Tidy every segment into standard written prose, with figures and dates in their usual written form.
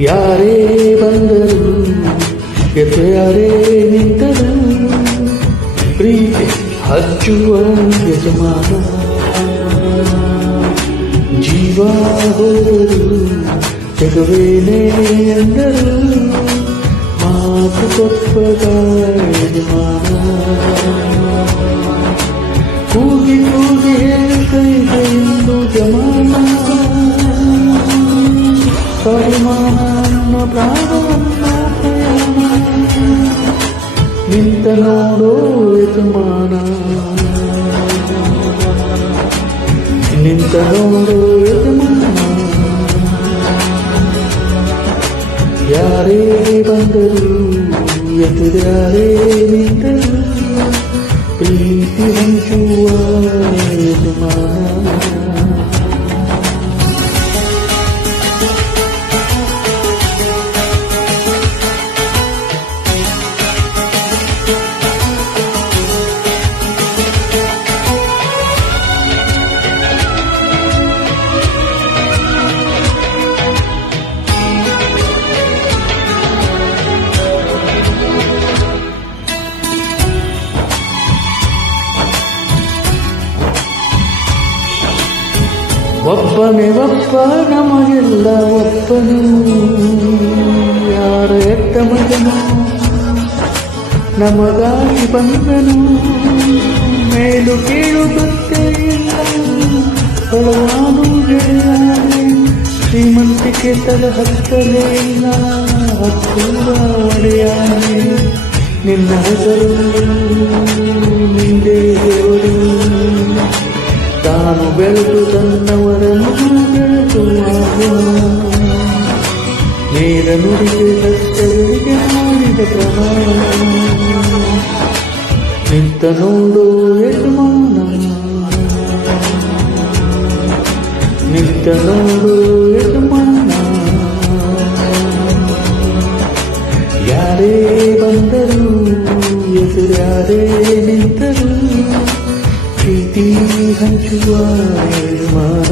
ಯಾರೇ ಬಂದರು ಯಾರೇ ನಿಂತರು ಪ್ರೀತಿ ಹಚ್ಚುವ ಯಜಮಾನ ಜೀವ ಹೋದರು ಜಗವೇನೇ ಎಂದರು ಮಾತು ಕೊಪ್ಪದ ಯಜಮಾನ ಕೂಗಿ ಕೂಗಿ ಹೇಳ್ತೈತೆ ಎಂದು ಜಮಾನ ಪರಿಮಾಣ ಪ್ರಾಣವನ್ನ ಪ್ರಯಾಣ ನಿಂತ ನೋಡೋ ಯಜಮಾನ ನಿಂತ ನೋಡೋ ಯಜಮಾನ ಯಾರೇ ಬಂದರು ಎದುರ್ಯಾರೇ ನಿಂತರು ಪ್ರೀತಿ ಹಂಚುವ ಯಜಮಾನ ಒಬ್ಬನೇ ಒಬ್ಬ ನಮಗೆಲ್ಲ ಒಬ್ಬನು ಯಾರ ಎತ್ತ ಮಗನು ನಮಗಾಗಿ ಬಂದನು ಮೇಲು ಕೀಳು ಗೊತ್ತೇ ಇಲ್ಲ ಬಲವಾನು ಗೆಳೆಯಾನೆ ಶ್ರೀಮಂತಿಕೆ ತಲೆ ಹತ್ತಲೇ ಇಲ್ಲ ಹತ್ತುವ ಒಡೆಯಾನೆ ನಿನ್ನ ಹೆಸರು ನಿಂದೇ ದೇವರು ತಾನು ಬೆಳೆದು ತನ್ನವರನ್ನು ಬೆಳೆಸುವಾಗ ನೇರ ನುಡಿಗೆ ಸತ್ಯಗಳಿಗೆ ಮಾಡಿದ ಪ್ರಮಾಣ ನಿಂತ ನೋಡು ಯಜಮಾನ ನಿಂತ ನೋಡು ಯಜಮಾನ ಯಾರೇ ಬಂದರು ಎದುರ್ಯಾರೇ ನಿಂತರು ಪ್ರೀತಿ ಹಂಚುವ ಯಜಮಾನ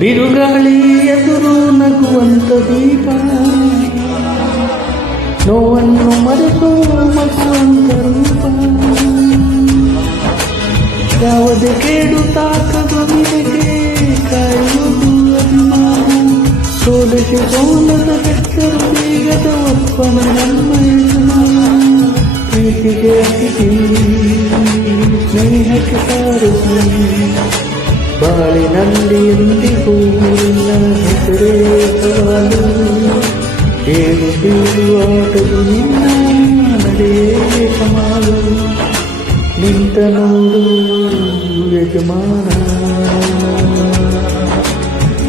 ಬಿರುಗಾಳಿ ಎದುರು ನಗುವಂತ ದೀಪ ನೋವನ್ನು ಮರೆಸೋ ಮಗುವಂತ ರೂಪ ಯಾವುದೇ ಕೇಡು ತಾಕದು ನಿನಗೆ ಕಾಯುವುದು ಅಭಿಮಾನ ಸೋಲಕ್ಕೆ ಸೋಲದ ಹೆಸರು ಬೇಗದ ಒಪ್ಪನ ನಮ್ಮ ಯಜಮಾನ ಪ್ರೀತಿಗೆ ಅತಿಥಿ ಸ್ನೇಹಕ್ಕೆ ಸಾರಥಿ ಬಾಳಿನಲ್ಲಿ ಎಂದಿಗೂ ನಿನ್ನ ಹೆಸರೇ ಸವಾಲು ಏನು ಬೀಳುವಾಟದು ನಿನ್ನ ನಡೆಯೇ ಕಮಾಲು ನಿಂತ ನೋಡು ಯಜಮಾನ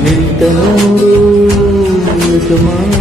ನಿಂತ ನೋಡು ಯಜಮಾನ